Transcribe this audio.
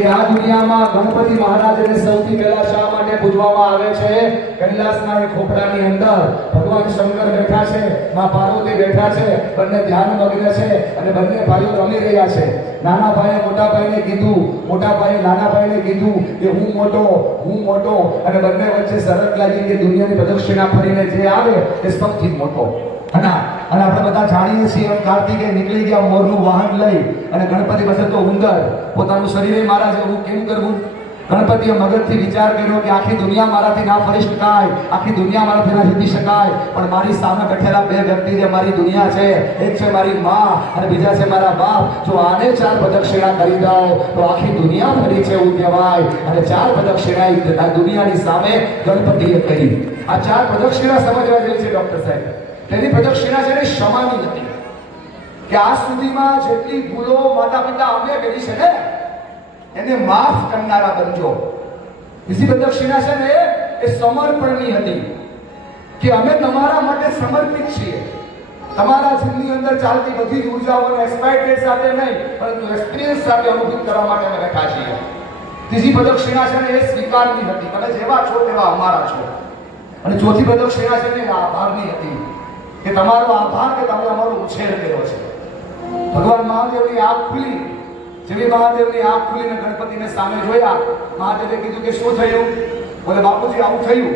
કે આ દુનિયામાં ગણપતિ મહારાજને સૌથી પહેલા શા માટે પૂજવામાં આવે છે? કૈલાસના એક ખોપડાની અંદર ભગવાન શંકર બેઠા છે, માં પાર્વતી બેઠા છે, બંને ધ્યાન મગ્ન છે અને બંને ભાઈઓ રમી રહ્યા છે. નાના ભાઈએ મોટા ભાઈને કીધું, મોટા ભાઈએ નાના ભાઈને કીધું કે હું મોટો, અને બંને વચ્ચે શરત લાગી કે દુનિયાની પ્રદક્ષિણા ફરીને જે આવે એ સૌથી મોટો. અને આપણે બધા જાણીએ છીએ કાર્તિકેય નીકળી ગયા મોરનું વાહન લઈ અને ગણપતિ પાસે તો ઉંદર, પોતાનું શરીરે મારા જેવું કેમ કરવું? ગણપતિએ મગજથી વિચાર કર્યો કે આખી દુનિયા મારાથી ના ફરી શકાય, આખી દુનિયા મારાથી ના જીતી શકાય, પણ મારી સામે બેઠેલા બે વ્યક્તિ જે મારી દુનિયા છે, એક છે મારી માં અને બીજા છે મારા બાપ. જો આને 4 પ્રદક્ષિણા કરી દઉં તો આખી દુનિયા ફરી છે એવું કહેવાય. અને 4 પ્રદક્ષિણા દુનિયાની સામે ગણપતિએ કરી. આ 4 પ્રદક્ષિણા સમજવા જેવી છે ડોક્ટર સાહેબ. તેની પ્રદક્ષિણા છે ને ક્ષમાની હતી, કે આજ સુધીમાં જેટલી ભૂલો માતા પિતા અમે કરી છે ને એને માફ કરનારા બનજો. બીજી પ્રદક્ષિણા છે ને એ સમર્પણની હતી, કે અમે તમારા માટે સમર્પિત છીએ. તમારા જીવનની અંદર ચાલતી બધી જ ઉર્જાઓને એક્સપાયર્ડ સાથે નહીં પરંતુ એક્સપિરિયન્સ સાથે અનુભવ કરવા માટે અમે બેઠા છીએ. ત્રીજી પ્રદક્ષિણા છે ને એ સ્વીકારની હતી, તમે જેવા છો તેવા અમારા છો. અને ચોથી પ્રદક્ષિણા છે ને એ આભારની હતી, કે તમારો આભાર કે તમે અમારો ઉછેર કર્યો છે. ભગવાન મહાદેવની આંખ ખુલી, જેવી મહાદેવની આંખ ખુલીને ગણપતિને સામે જોયા, મહાદેવે કીધું કે શું થયું? બોલે બાપુજી આવું થયું.